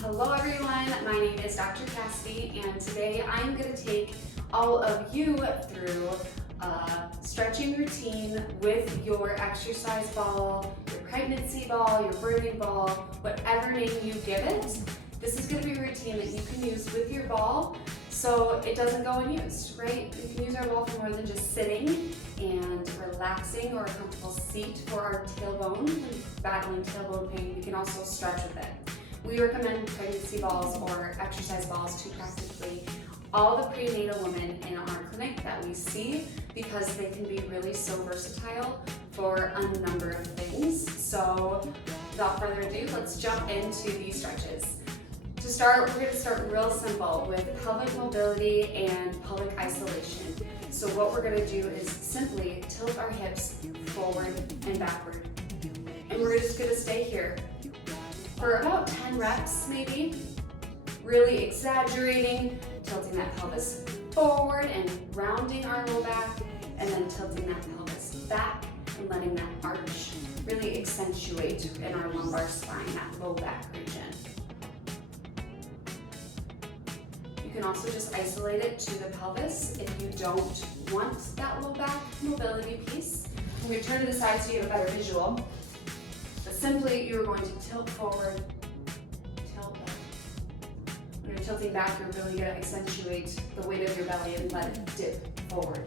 Hello everyone, my name is Dr. Cassidy and today I'm going to take all of you through a stretching routine with your exercise ball, your pregnancy ball, your birthing ball, whatever name you give it. This is going to be a routine that you can use with your ball so it doesn't go unused, right? You can use our ball for more than just sitting and relaxing or a comfortable seat for our tailbone. When you're battling tailbone pain, you can also stretch with it. We recommend pregnancy balls or exercise balls to practically all the prenatal women in our clinic that we see because they can be really so versatile for a number of things. So without further ado, let's jump into these stretches. To start, we're going to start real simple with pelvic mobility and pelvic isolation. So what we're going to do is simply tilt our hips forward and backward. And we're just going to stay here for about 10 reps maybe, really exaggerating, tilting that pelvis forward and rounding our low back, and then tilting that pelvis back and letting that arch really accentuate in our lumbar spine, that low back region. You can also just isolate it to the pelvis if you don't want that low back mobility piece. I'm going to turn to the side so you have a better visual. But simply, you're going to tilt forward, tilt back. When you're tilting back, you're really going to accentuate the weight of your belly and let it dip forward.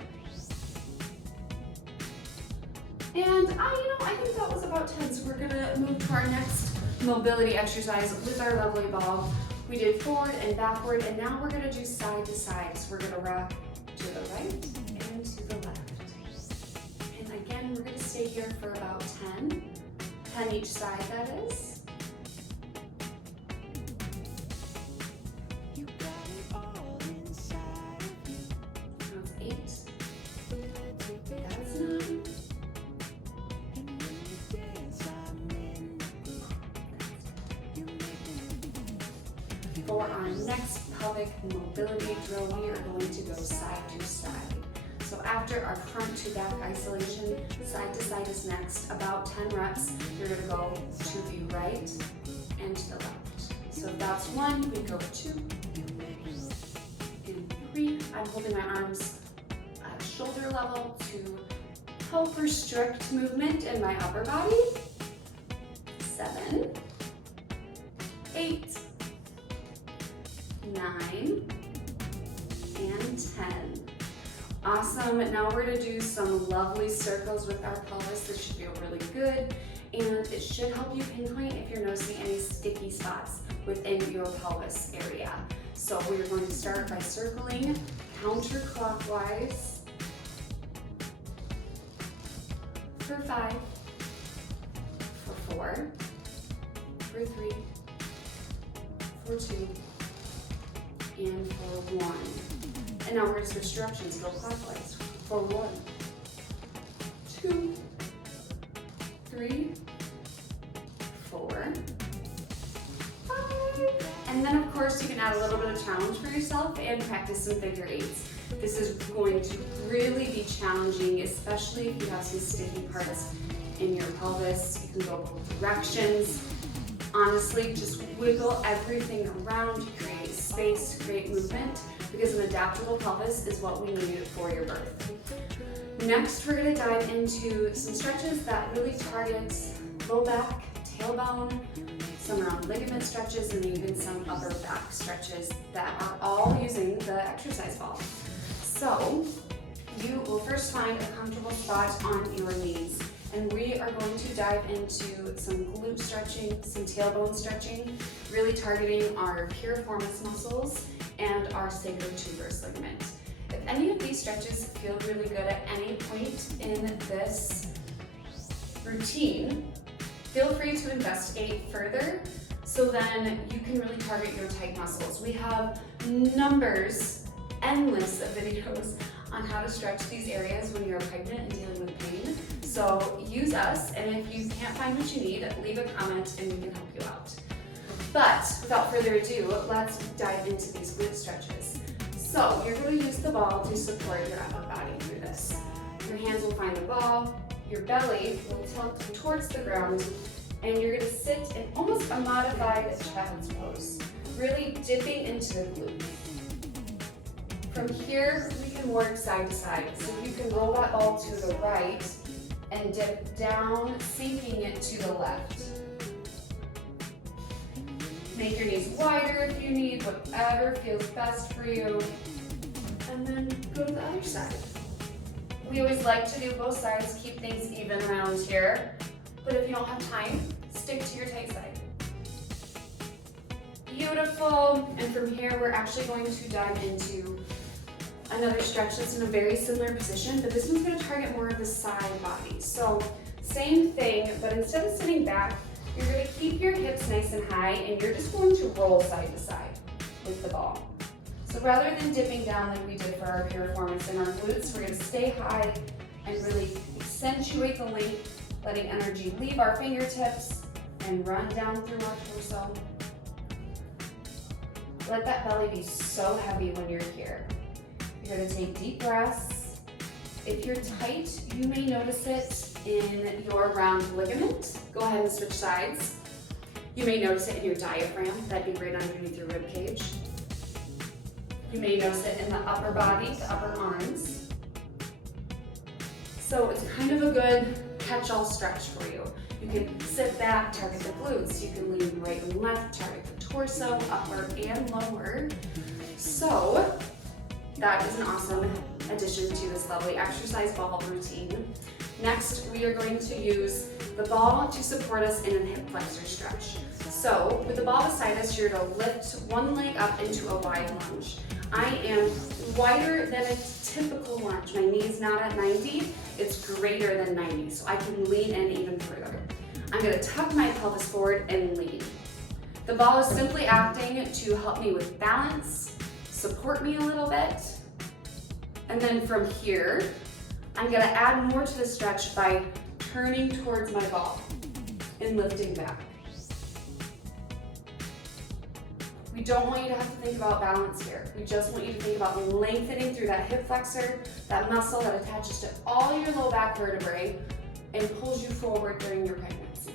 And I think that was about 10, so we're going to move to our next mobility exercise with our lovely ball. We did forward and backward, and now we're going to do side to side. So we're going to rock to the right and to the left. And again, we're going to stay here for about 10 each side, that is. That's 8. That's 9. For our next pelvic mobility drill, we are going to go side to side. So after our front to back isolation, side to side is next. About 10 reps, you're going to go to the right and to the left. So if that's 1, we go 2 and 3. I'm holding my arms at shoulder level to help restrict movement in my upper body. 7, 8, 9, and 10. Awesome, now we're going to do some lovely circles with our pelvis. This should feel really good, and it should help you pinpoint if you're noticing any sticky spots within your pelvis area. So we're going to start by circling counterclockwise for 5, for 4, for 3, for 2, and for 1. And now we're going to switch directions, go clockwise. For 1, 2, 3, 4, 5. And then of course you can add a little bit of challenge for yourself and practice some figure 8s. This is going to really be challenging, especially if you have some sticky parts in your pelvis. You can go both directions. Honestly, just wiggle everything around to create space, to create movement, because an adaptable pelvis is what we need for your birth. Next, we're going to dive into some stretches that really target low back, tailbone, some around ligament stretches, and even some upper back stretches that are all using the exercise ball. So, you will first find a comfortable spot on your knees. And we are going to dive into some glute stretching, some tailbone stretching, really targeting our piriformis muscles and our sacrotuberous ligament. If any of these stretches feel really good at any point in this routine, feel free to investigate further so then you can really target your tight muscles. We have numbers, endless of videos on how to stretch these areas when you're pregnant and dealing with pain. So use us, and if you can't find what you need, leave a comment and we can help you out. But without further ado, let's dive into these glute stretches. So you're going to use the ball to support your upper body through this. Your hands will find the ball, your belly will tilt towards the ground, And you're gonna sit in almost a modified child's pose, really dipping into the glute. From here, we can work side to side. So you can roll that ball to the right and dip down, sinking it to the left. Make your knees wider if you need, whatever feels best for you. And then go to the other side. We always like to do both sides, keep things even around here. But if you don't have time, stick to your tight side. Beautiful. And from here, we're actually going to dive into another stretch that's in a very similar position, but this one's going to target more of the side body. So same thing, but instead of sitting back, you're going to keep your hips nice and high, and you're just going to roll side to side with the ball. So rather than dipping down like we did for our piriformis and our glutes, we're going to stay high and really accentuate the length, letting energy leave our fingertips and run down through our torso. Let that belly be so heavy when you're here. You're going to take deep breaths. If you're tight, you may notice it in your round ligament. Go ahead and switch sides. You may notice it in your diaphragm. That'd be right underneath your rib cage. You may notice it in the upper body, the upper arms. So it's kind of a good catch-all stretch for you. You can sit back, target the glutes. You can lean right and left, target the torso, upper and lower. So that is an awesome addition to this lovely exercise ball routine. Next, we are going to use the ball to support us in a hip flexor stretch. So with the ball beside us, you're to lift one leg up into a wide lunge. I am wider than a typical lunge. My knee is not at 90, it's greater than 90, so I can lean in even further. I'm gonna tuck my pelvis forward and lean. The ball is simply acting to help me with balance, support me a little bit, and then from here, I'm gonna add more to the stretch by turning towards my ball and lifting back. We don't want you to have to think about balance here. We just want you to think about lengthening through that hip flexor, that muscle that attaches to all your low back vertebrae and pulls you forward during your pregnancy.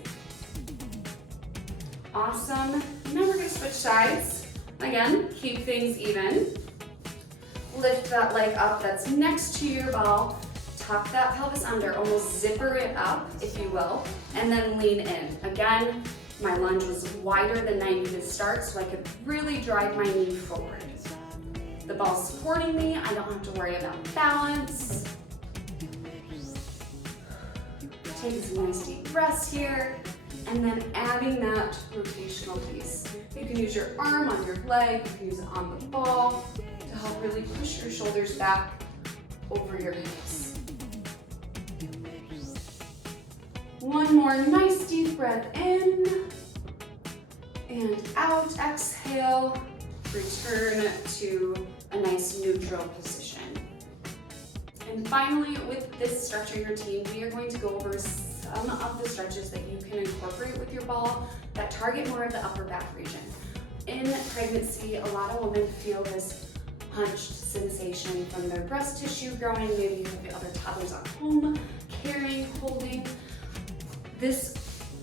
Awesome. Now we're gonna switch sides. Again, keep things even. Lift that leg up that's next to your ball. Tuck that pelvis under, almost zipper it up, if you will, and then lean in. Again, my lunge was wider than 90 to start, so I could really drive my knee forward. The ball's supporting me, I don't have to worry about balance. Taking some nice deep breaths here, and then adding that rotational piece. You can use your arm on your leg, you can use it on the ball to help really push your shoulders back over your hips. One more nice deep breath in and out. Exhale, return to a nice neutral position. And finally, with this stretching routine, we are going to go over some of the stretches that you can incorporate with your ball that target more of the upper back region. In pregnancy, a lot of women feel this punched sensation from their breast tissue growing. Maybe you have the other toddlers at home carrying, holding. This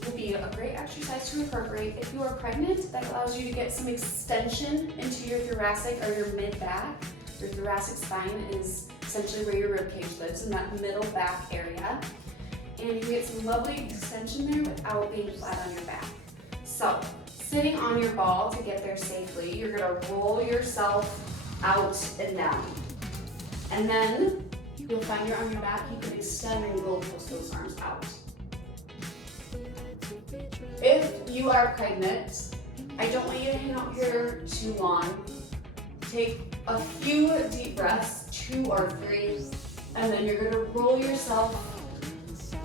will be a great exercise to incorporate if you are pregnant. That allows you to get some extension into your thoracic or your mid-back. Your thoracic spine is essentially where your ribcage lives, in that middle back area. And you get some lovely extension there without being flat on your back. So, sitting on your ball to get there safely, you're gonna roll yourself out and down. And then you'll find you're on your back, you can extend and roll those arms out. If you are pregnant, I don't want you to hang out here too long. Take a few deep breaths, 2 or 3, and then you're gonna roll yourself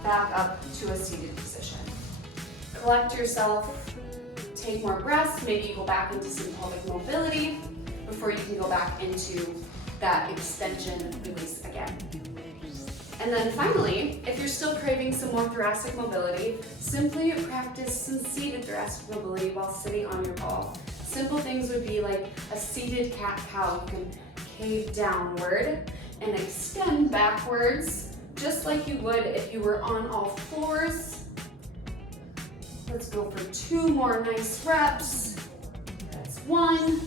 back up to a seated position. Collect yourself, take more breaths, maybe you go back into some pelvic mobility before you can go back into that extension release again. And then finally, if you're still craving some more thoracic mobility, simply practice some seated thoracic mobility while sitting on your ball. Simple things would be like a seated cat-cow. You can cave downward and extend backwards, just like you would if you were on all fours. Let's go for 2 more nice reps. That's 1.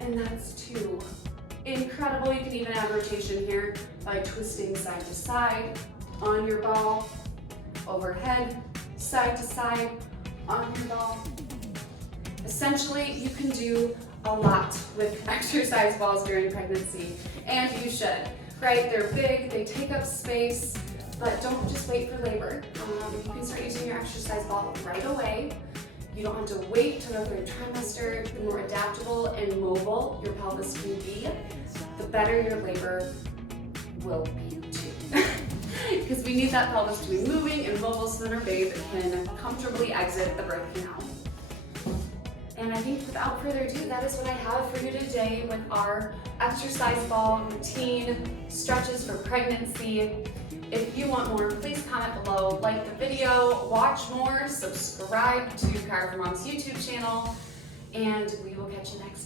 And that's 2. Incredible. You can even add rotation here by twisting side to side on your ball, overhead, side to side on your ball. Essentially, you can do a lot with exercise balls during pregnancy, and you should, right? They're big, they take up space, but don't just wait for labor. You can start using your exercise ball right away. You don't have to wait till the 3rd trimester. The more adaptable and mobile your pelvis can be, the better your labor will be too. Because we need that pelvis to be moving and mobile so that our babe can comfortably exit the birth canal. And I think without further ado, that is what I have for you today with our exercise ball routine, stretches for pregnancy. If you want more, please comment below, like the video, watch more, subscribe to Chiro for Mom's YouTube channel, and we will catch you next time.